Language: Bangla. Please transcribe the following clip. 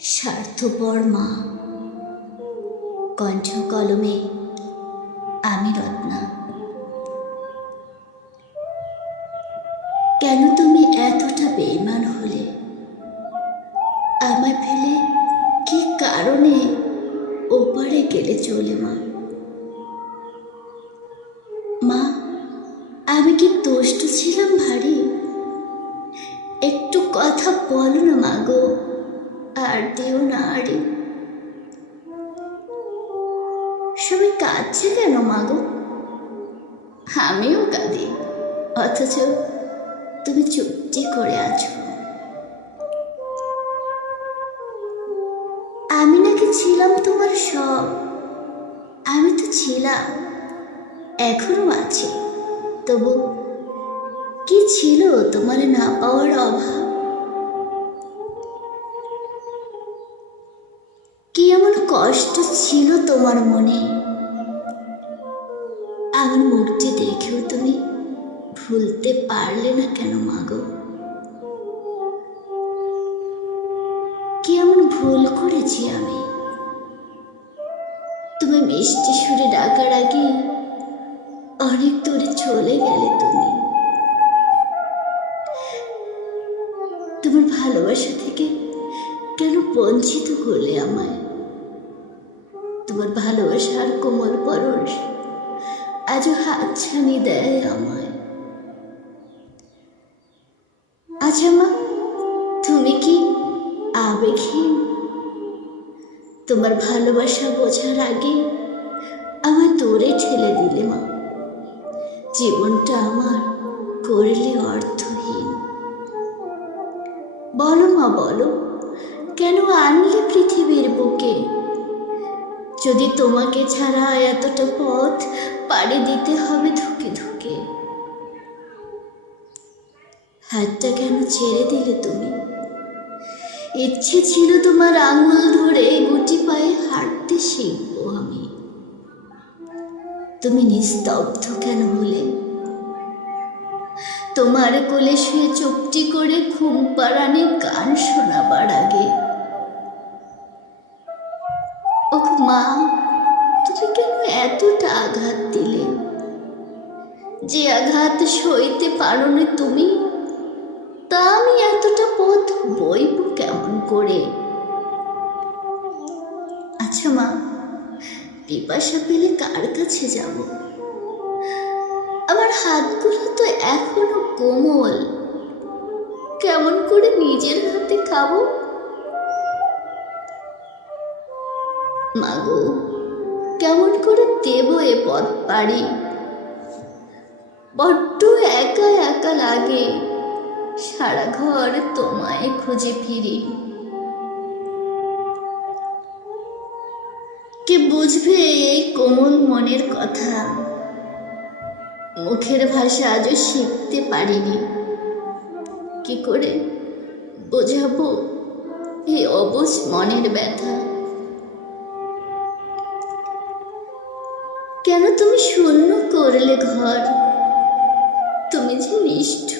স্বার্থপর মা। কণ্ঠ কলমে আমি রত্না। কেন তুমি এতটা বেঈমান হলে? আমায় ফেলে কি কারণে ওপারে গেলে চলে মা? মা, আমি কি দুষ্ট ছিলাম ভারী? একটু কথা বলো না মা গো, আর দিও না আড়ি। সবাই কাঁদছে কেন মা গো? আমিও কাঁদি, অথচ তুমি চুপটি করে আছো। আমি নাকি ছিলাম তোমার সব। আমি তো ছিলাম, এখনো আছি। তবু কি ছিল তোমার না পাওয়ার অভাব? কি এমন কষ্ট ছিল তোমার মনে? আমার মুখটি দেখেও তুমি ভুলতে পারলে না কেন মা গো? কি এমন ভুল করেছি আমি? তুমি মিষ্টি সুরে ডাকার আগে অনেক দূরে চলে গেলে তুমি। তোমার ভালোবাসা থেকে কেন বঞ্চিত করলে আমায়? তোমার ভালোবাসার কোমল পরশ আজও হাতছানি দেয় আমায়। আচ্ছা মা, তুমি কি আবেগহীন? তোমার ভালোবাসা বোঝার আগে আমায় দূরে ঠেলে দিলে মা। জীবনটা আমার করলে অর্থহীন। বলো মা, বলো, কেন আনলে পৃথিবীর বুকে? যদি তোমাকে ছাড়া এতটা পথ পাড়ি দিতে হবে ধুকে ধুকে। হাতটা কেন ছেড়ে দিলে তুমি? ইচ্ছে ছিল তোমার আঙুল ধরে গুটি পায়ে হাঁটতে শিখবো আমি। তুমি নিস্তব্ধ কেন হলে? তোমার কোলে শুয়ে চুপটি করে ঘুম পাড়ানির গান শোনাবার আগে। ও মা, তুমি কেন এতটা আঘাত দিলে? যে আঘাত সইতে পারোনি তুমি, তা আমি এতটা পথ বইব কেমন করে? আচ্ছা মা, পিপাসা পেলে কার কাছে যাব? আমার হাতগুলো তো এখনো কোমল, কেমন করে নিজের হাতে খাবো? মাগো, কেমন করে দেব এ পথ পাড়ি? বড্ড একা একা লাগে, সারা ঘর তোমায় খুঁজে ফিরি। কে বুঝবে এই কোমল মনের কথা? মুখের ভাষা আজও শিখতে পারিনি। কি করে বোঝাবো এই অবুঝ মনের ব্যথা? কেন তুমি শূন্য করলে ঘর? তুমি যে নিষ্ঠুর